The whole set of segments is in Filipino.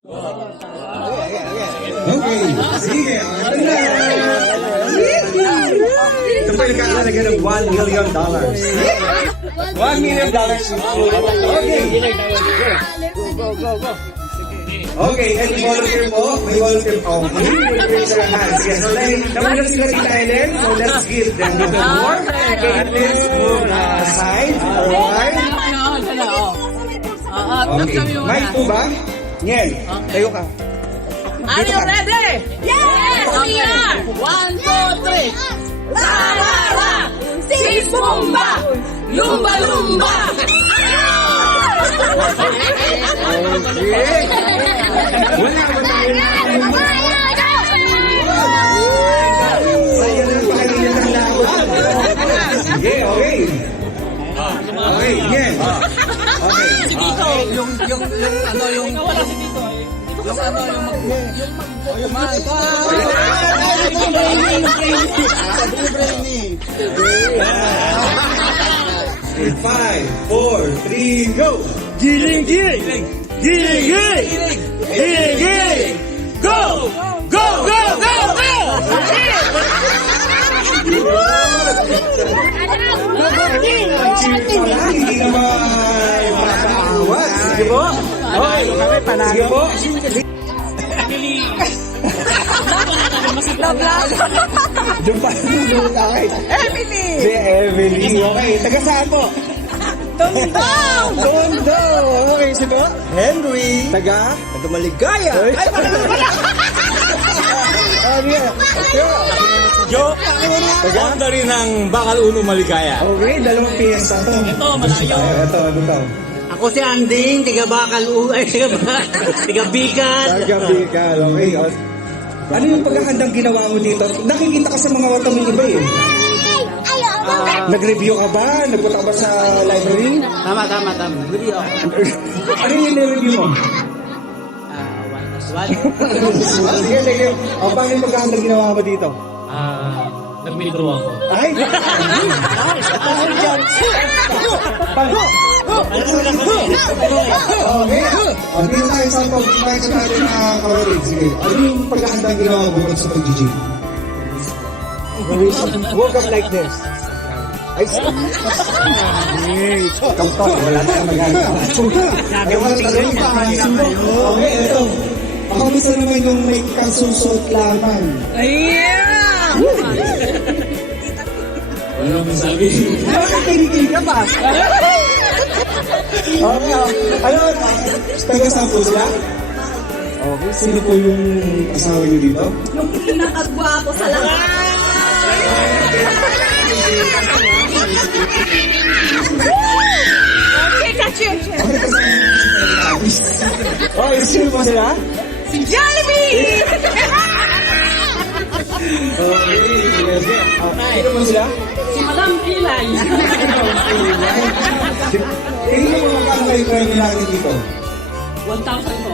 Okay, sige. Ito pa yung kakalagyan ng $1 million. $1 million. Okay. Go. Okay, and volunteer po. May volunteer po. Raise your hands. Sige, so naman sila Tita Ellen. So let's give them the floor. Okay, let's move aside. Alright. Okay, mic po ba? Ngel, tayo ka. Are you ready? Yes! We are! 1, 2, 3! La la la! Sis bomba! Lumba lumba! Okay. Wala ba tayo na? Sayang ng pakanina ng laban. Sige, okay. Okay, Ngel. Okay. Si Tito! In 5, 4, 3, go! Giling! Go! Go! Hindi naman papaawat. Sige po. Okay, kami panalo. Sige po. Doon pa doon tayo. Emily! Si Evelyn. Okay, taga saan po? Tondo! Okay, sino? Henry. Taga Maligaya. Ay, Taga Onda rin ng Bakal Uno Maligaya. Okay, dalawang piyesa to. Ito, malayo. Ito. Ako si Anding, tiga Bakal tiga Bicol. Taga Bicol, okay. Ano yung paghahandang ginawa mo dito? Nakikita ka sa mga wata mo iba eh. Nag-review ka ba? Nagpunta ka ba sa library? Tama. Video. Ano yung nireview mo? 1+1. Sige. O, paano yung paghahandang ginawa mo dito? Nag-withdraw ako. Ay! Paano? Okay. Dito tayo sa pag-invite sa natin na kawarin. Sige. Ano yung paghahandang ginawa mo bukod sa pag-gym? Woke up like this. Ay, kampang, wala tayong magagawa. Okay, ito. Ako bisa naman yung may kasusot laman. Ano mo sabi? Kinikil ka pa. Okay, ayun. Taga saan po sila? Okay, sino po yung asawa niyo dito? Yung pinakagwapo sa lahat! Okay, ka-cheer! Okay, sino po sila? Si Jollibee! Okay, sino po sila? Si Madam Pilay! Tingin mo magkano kayo kayo natin dito? 1,000 po.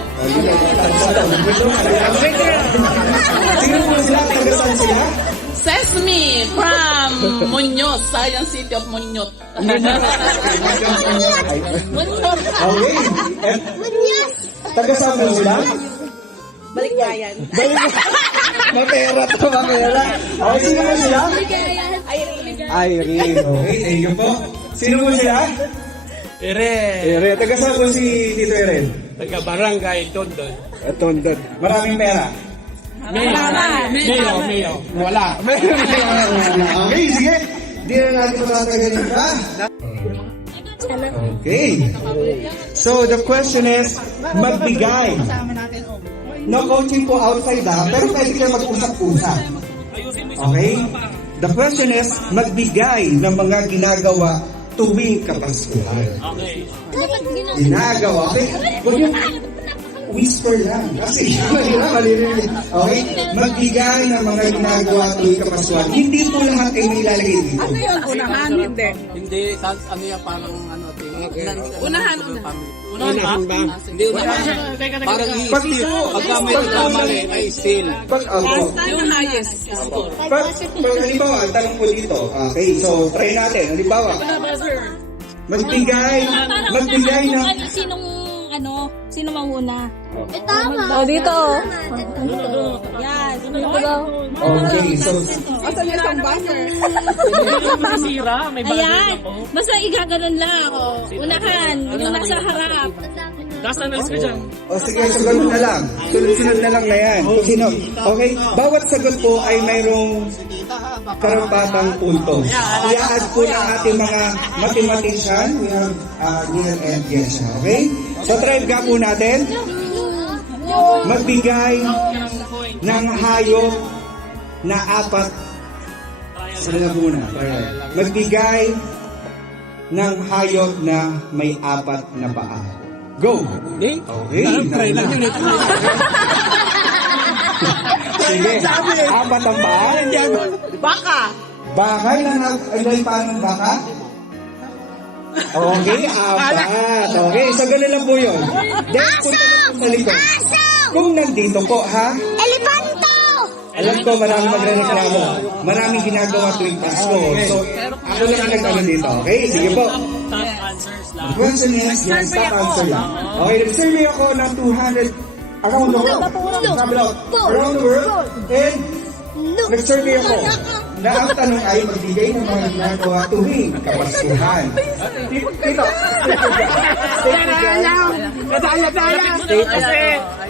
Sino po sila? Taga saan sila? Sesame from Muñoz, Science City of Muñoz. Okay. Taga saan po sila? Balikbayan. Mapera. Okay, sino po sila? Irene. Okay, thank you po. Sino po sila? Ere. Taga saan po si Tito Eren? Taga Barangay Tondon. Tondon. Maraming pera. Mayo. Wala. Okay, sige. Di na natin matatagalin pa. Okay. So, the question is, magbigay. No coaching po outside pero pwede kayo mag-usap-usap. Okay? The question is, magbigay ng mga ginagawa tuwing Kapaskuhan. Ginagawa. Okay? Huwag yung whisper lang. Kasi yun na, malirinig. Okay? Magbigay ng mga ginagawa tuwing Kapaskuhan. Hindi po lahat ay may ilalagay dito. Ano yung unahan? Hindi. Hindi, ano yan, parang ano, Unahan. Unahan ba? Hindi, unahan. Parang i-steal. Pagka may nagkamali, ay steal. Pag Yung highest score. halimbawa, ang tanong po dito. Okay, so try natin. Halimbawa, magbigay na Sinong ano, sino mauna. Oh, dito. Yan, sino Dito daw. Okay, so Asan yung isang buzzer? Ayan, basta igaganon lang. Unahan, yung nasa harap. o sige, so ganun na lang. Sunod-sunod na lang na yan. Kung sino. Okay, bawat sagot po ay mayroong karapatang puntos. I-add po ng ating mga mathematician. We have Neil and Gesha. Okay? So try nga po natin. Magbigay ng hayop na apat. Sila na muna. Magbigay ng hayop na may apat na paa. Go! Okay. Try lang yun. Sige. Apat ang paa. Baka. Baka ilan paa ng baka? Okay, apat. Okay, so ganun lang po yun. Then, punta na po sa likod. Kung nandito po, ha? Elefanto! Alam ko, maraming magre-reklamo. Maraming ginagawa tuwing Pasko. So, ako lang ang nag-ano dito. Okay, sige po. Question is, yes, top answer lang. Okay, nag-survey ako ng 200 around the world. Around the world. And, nag-survey ako na ang tanong ay magbigay ng mga ginagawa tuwing Kapaskuhan. Dito.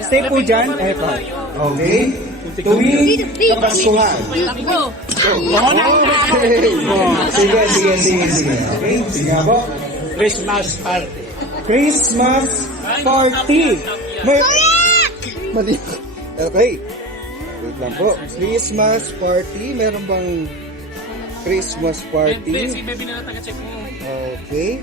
Stay po dyan. Okay. Tuwing Kapaskuhan. Sige. Okay, sige po. Christmas party. Christmas party. Mali. Okay. Wait lang po. Christmas party. Meron bang Christmas party? Si baby na taga-check mo. Okay.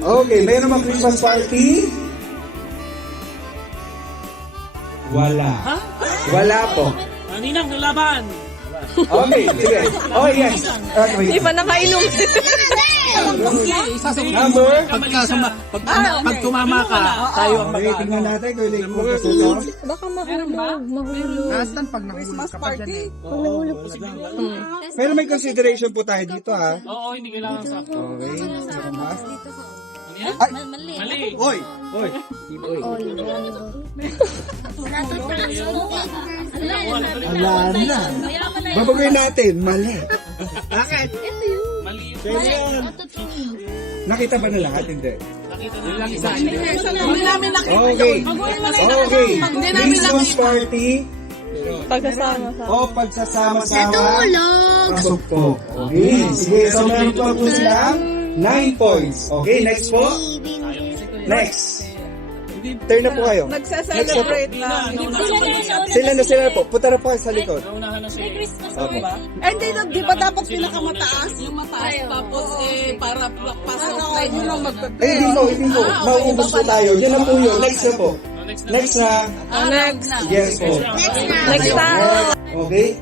Okay, meron bang Christmas party? Wala. Wala po. Ninang, lalaban! Okay, sige. Oh, yes. Hindi pa nakainom. Number? Pag tumama ka, tayo ang Okay, tingnan natin kung ilang mo kasusunod. Baka mahulog. Christmas party. Pero may consideration po tayo dito, ha? Oo, hindi kailangan sa Okay. Mali. Mali. Oy! Wala na. Babagay natin. Mali. Mali. Nakita ba na lahat? Hindi. Hindi namin nakita. Okay. Okay. Christmas party Pagkasama sa... o pagsasama-sama. Pasok po. Okay. Sige. So, meron po silang 9 points. Okay. Next po. Next. Turn na po kayo. Nagsa-celebrate na. Sila na po. Punta na po kayo sa likod. Naunahan na siya. Okay. Hindi, di ba dapat pinakamataas? Yung mataas, tapos para pasok na yun lang Eh, hindi po. Mauubos po tayo. Yan na po yun. Next na po. Next na. Next. Yes po. Next time. Okay?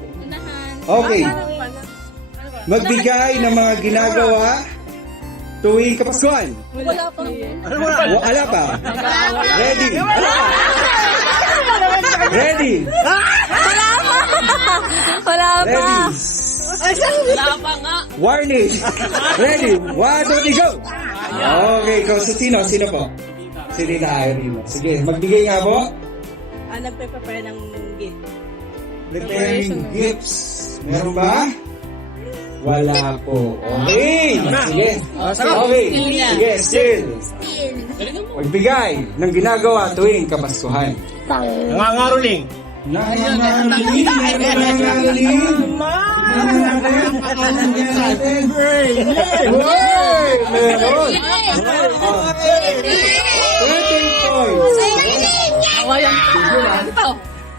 Okay. Magbigay ng mga ginagawa tuwing Kapaskuhan. Wala pa. Wala pa. Ready? Ready? Wala pa. Ready? Wala pa nga. Warning. Ready? 1, 2, 3, go! Okay, kung sa sino? Sino po? Si Rita Irene. Sige, magbigay nga po. Nagpe-prepare ng gift. Preparing gifts. Meron ba? Wala po. Okay. Sige. Okay. Sige, still. Magbigay ng ginagawa tuwing Kapaskuhan. Nangangaroling. Meron. 13 points.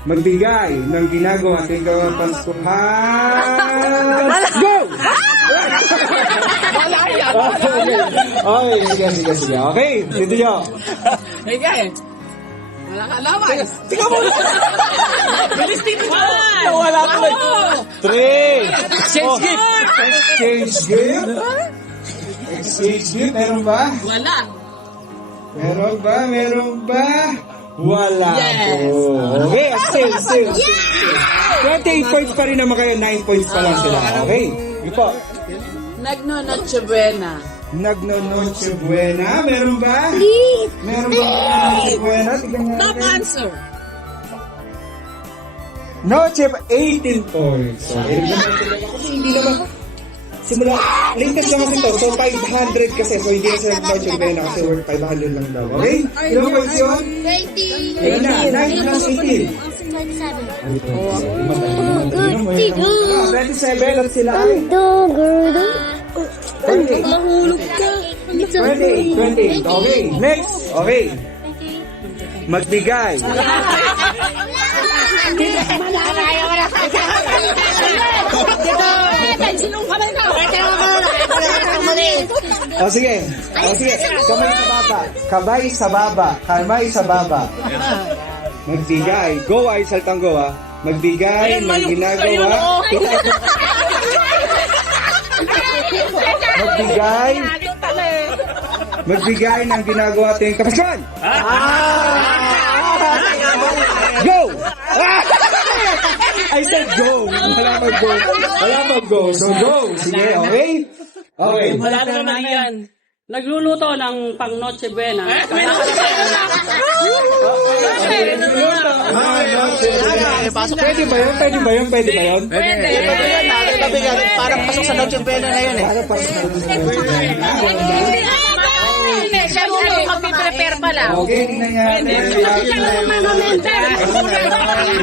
Magbigay ng ginagawa tuwing Kapaskuhan. Go! Okay, sige. Okay, dito nyo. Wala ka lawan. Tika mo! Bilis dito dyan! Wala pa. 3. Exchange gift! Exchange gift? Exchange gift, meron ba? Wala. Meron ba? Wala po. Okay, still. 28 points pa rin naman kayo, 9 points pa lang sila. Okay, yun po. Nagno-noche buena. Nagno-noche buena. Meron ba? Meron ba noche buena? Tignan niya Top natin. answer. Noche 18 points. So, hindi naman. Simula, latest lang kasi to. So, 500 kasi. So, hindi na sila noche buena kasi worth 500 lang daw. Okay? Ilang points yun? 20. Ayun na. 9 plus 18. 27 at sila ay 20. Mahulog ka. 20. Okay. Next. Okay. Magbigay. Sinong kamay ka? O sige. O sige. Kamay sa baba. Kamay sa baba. Kamay sa baba. Magbigay. Go ay saltang go ah. Magbigay ng ginagawa. Magbigay. Magbigay ng ginagawa ating kapasyan. Go! I said go. Wala mag-go. Wala mag-go. So go. Sige, okay? Okay. Wala na naman yan. Nagluluto ng pang Noche Buena. Pwede ba yun? Pwede ba yun? Pwede ba yun? Parang pasok sa Noche Buena na yun eh. Para pa sa Mag-prepare pa lang. okay, tingnan niya.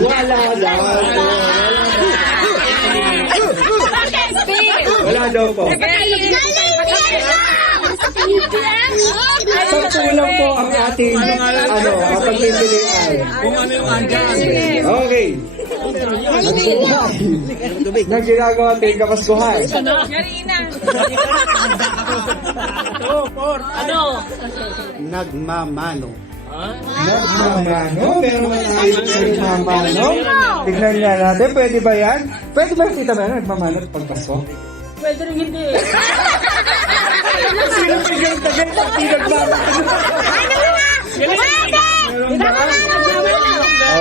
Wala daw. Wala daw po. Pagkulang po ang ating pagpipilian. Kung ano yung andyan. Okay. Na ginagawa ating kapaskuhan. Ano? Nagmamano. Nagmamano? Meron naman tayo sa nagmamano? Tignan niya natin. Pwede ba yan? Pwede ba yung tita ba yan? Nagmamano pag Pasko? Pwede rin hindi. Sino tagal-tagal pag di nagmamano? Meron ba?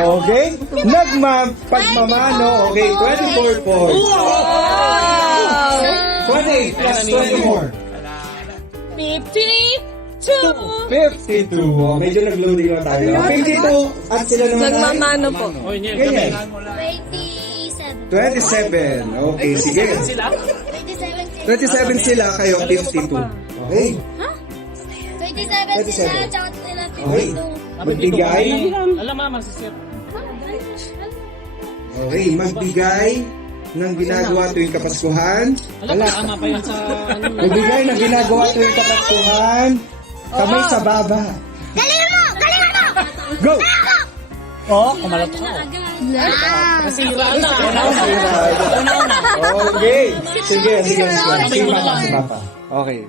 Okay. Pagmamano. Okay. 24 points. 28 plus 24. 52. Oh, medyo nag-loading na tayo. 52 at sila naman Nagmamano po. ganyan. 27. 27. Okay, sige. 27 sila, kayo 52. Okay. 27 sila, tsaka sila Okay. 52. Magbigay. Alam mama, sisir. Okay, magbigay ng ginagawa tuwing Kapaskuhan. Alam, tama pa yun sa... Magbigay ng ginagawa tuwing Kapaskuhan. Kamay sa baba. Galingan mo! Galingan mo! Go! Kumalat ka. Nasira na. Okay. Sige. Sige, Papa. Si Papa. Okay.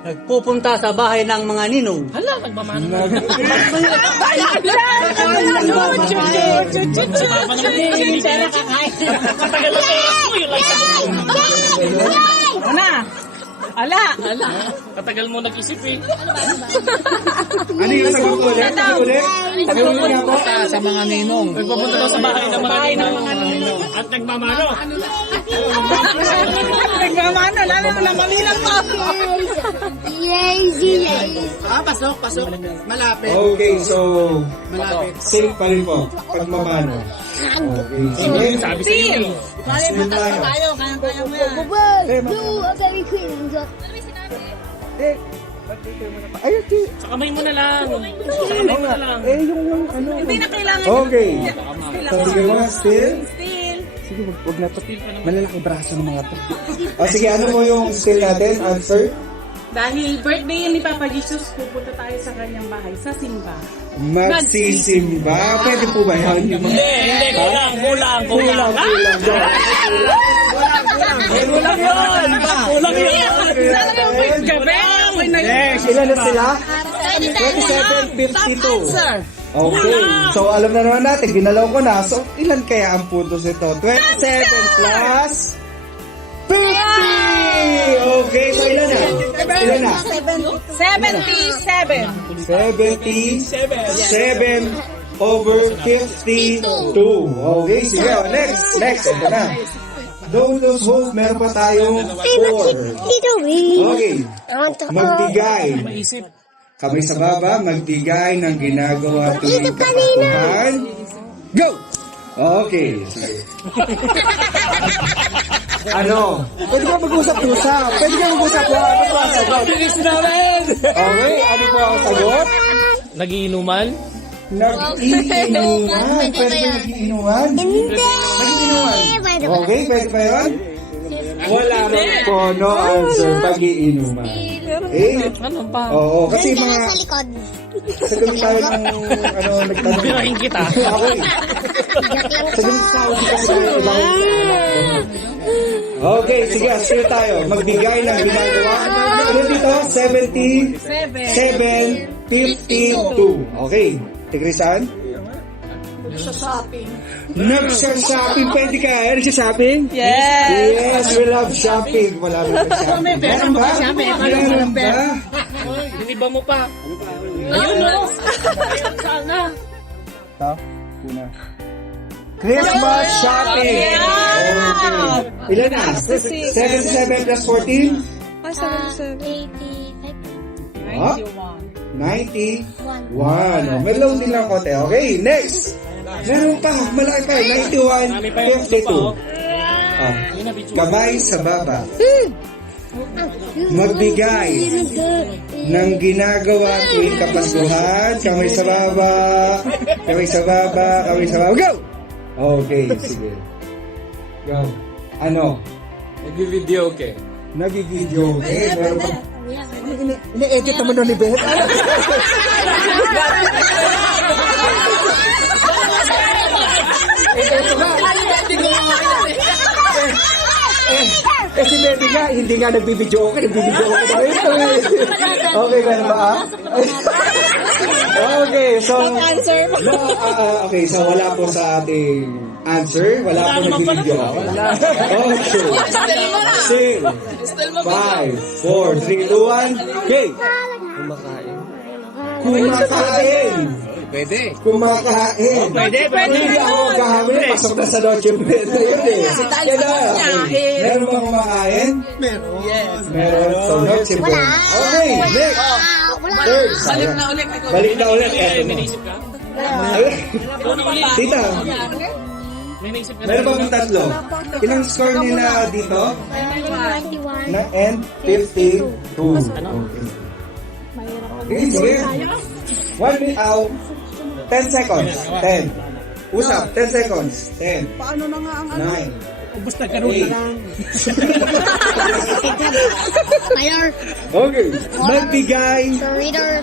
Nagpupunta sa bahay ng mga ninong. Hala, nagmamano. Pera kakain. Katagal na pera mo. Yun lang sa Ala! Katagal mo nag-isip eh. Ano yung sagot ko ulit? Sagot ulit? Sagot ulit ako? Sa mga ninong. Nagpapunta daw sa bahay ng mga ninong. At nagmamano. Nagmamano, lalo na mamilang pa. Pasok. Malapit. Okay, so Malapit. safe pa rin po. Pagmamano. Okay. Sige. Sabi sa iyo. Bale, matas pa tayo. Kaya-kaya mo yan. Ayun, Sa kamay mo na lang. Sa kamay mo na lang. yung ano. Hindi na kailangan. Okay. So, sige mga still. Still. Sige, wag na to. Malalaki braso ng mga to. O sige, ano mo yung still natin? Answer? Dahil birthday ni Papa Jesus, pupunta tayo sa kanyang bahay, sa simba. Magsisimba. Pwede po ba yun? Hindi, kulang. Kulang yun. Next, ilan na sila? 27, 52. Okay, so alam na naman natin, ginalaw ko na. So, ilan kaya ang puntos ito? 27 plus 50! Okay, so ilan na? Ilan na? 77. 77 over 52. Okay, sige. Next. Ito na. don't lose hope. Meron pa tayong 4. Okay. Magbigay. Kamay sa baba, magbigay ng ginagawa tuwing kapatuhan. Go! Okay. Ano? Pwede ba mag-usap-usap? Pwede ba mag-usap-usap? Ano po ang sagot? Bilis namin! Okay, ano po ang sagot? Nagiinuman? Nag-iinuman. Pwede ba nag-iinuman? Nag-iinuman. Okay, pwede ba yun? Wala rin po, no answer. Pag-iinuman. Eh, Ano pa? oo, kasi mga... Sagot tayo ng, nagtanong. Pinahin kita. Ako eh. Sagot tayo Okay, sige, still tayo. Magbigay ng ginagawa. Ano dito? 72. Okay. Tigrisan? Nagsha-shopping. Pwede ka? Nagsha-shopping? Yes! Yes, we love shopping. Wala rin shopping. Meron ba? Meron ba? Iniba mo pa. Ayun, no? Ito? Una. Christmas shopping! Okay. Ilan na? 77 plus 14? 91. Oh, meron din lang konti. Okay, next! Meron pa, malaki pa. 91, 52. Kamay sa baba. Magbigay ng ginagawa tuwing kapasuhan. Kamay sa baba. Kamay sa baba. Kamay sa baba. Go! Okay, sige. Go. Ano? Nag-video okay. Nag-video. Okay, meron pa. Ine-edit naman doon ni Beth. Si Betty nga, hindi nga nagbibideo okay, nagbibideo okay. Okay, meron ba Okay, so... No, okay, so wala po sa ating answer. Wala po nagbibideo. Okay. 6, 5, 4, 3, 2, 1. Okay. Kumakain. Pwede. Kumakain. Pwede. Hindi ako kahamil. Pasok na sa Noche Buena yun eh. Kaya na. Meron ba kumakain? Meron. Yes. Meron. So, Noche Buena. Okay, next. Third. Balik na ulit. Balik na ulit. Eto na. Naisip ka? Tita, May naisip ka? meron ba kung tatlo? Ilang score nila dito? 21. And 52. Okay, sige. 1 minute out. 10 seconds. 10. Usap. 10 seconds. 10. Paano na nga ang 9. Basta ganun na lang. Mayor, Okay. Magbigay reader,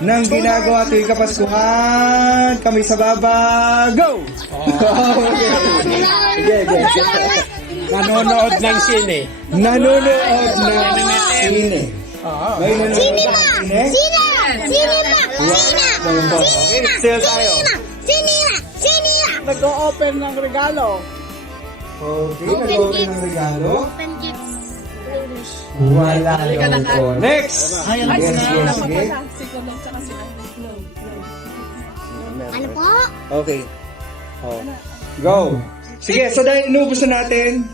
ng ginagawa tuwing kapaskuhan. Kamay sa baba. Go! Okay. Sige, sige. Nanonood ng sine. Nanonood ng sine. May nanonood Cinema! ng sine? Cinema! Okay, still tayo. Cinema! Nag-o-open ng regalo. Okay, nag-open ng regalo. Open gifts. English. Wala lang po. Next! Yes, yes, sige. Ano po? Okay. Oh. Go! Sige, so dahil inubos na natin,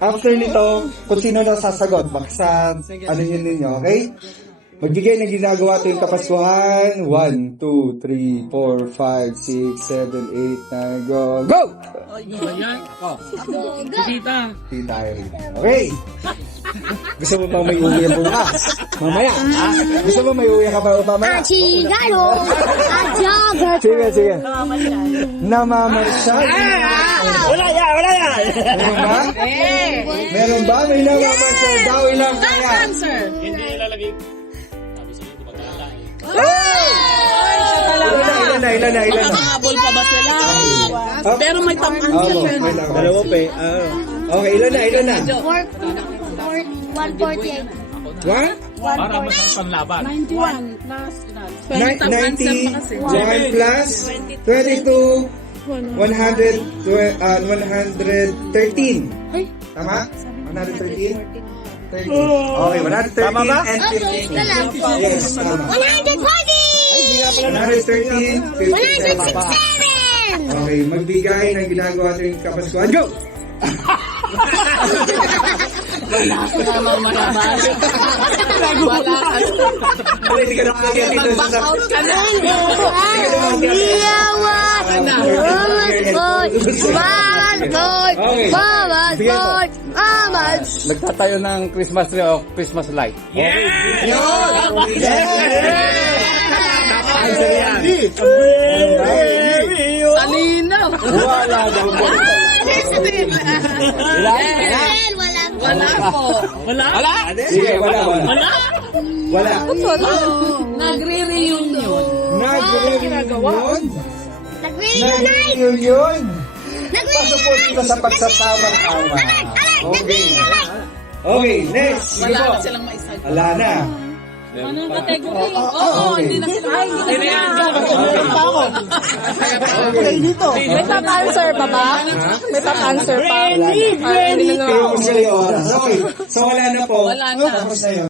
after nito, kung sino na sasagot, baka sa ano yun ninyo, okay? Magbigay ng ginagawa tuwing kapaskuhan. 1, 2, 3, 4, 5, 6, 7, 8, 9, go! Go! Ayan. Kita. Hindi tayo rin. Okay! Gusto mo pang may uwi bukas? Mamaya! Gusto mo may uwi ka pa mamaya? Chigalo! Jogger! Sige, sige. Namamasyal. Wala yan! Meron ba? Meron ba? May namamasyal daw. Ilang kaya? Answer. Hindi ilalagay. Sabi sa'yo, tumatala eh. Ilan na? Habol pa ba sila? Pero may tam-answer Oo, yun. may lang. Dalawa pa eh. Okay, ilan na? 148. What? Para mas panlaban. 91 plus that. 91 plus 22, 113. Tama? 113? 13. Okay, 113 Tama ba? and 15. Yes, tama. 140! 113, 57. 167! Okay, magbigay ng ginagawa natin kapaskuhan. Go! Wala, hindi ka na makakaya dito sa Back out ka na. Nagtatayo ng Christmas tree o Christmas light. Talino. Wala daw po. Wala po. Sige, wala. Nagre-reunion. Nag-reunion. Pasok po dito sa pagsasama-sama. Okay, next. Sige Wala po. na silang maisag. Wala na. Oo, hindi na sila. May top-answer pa ba? May top-answer pa. Pero kung sila yung oras. Okay, so wala na po. Wala na. Tapos na yun.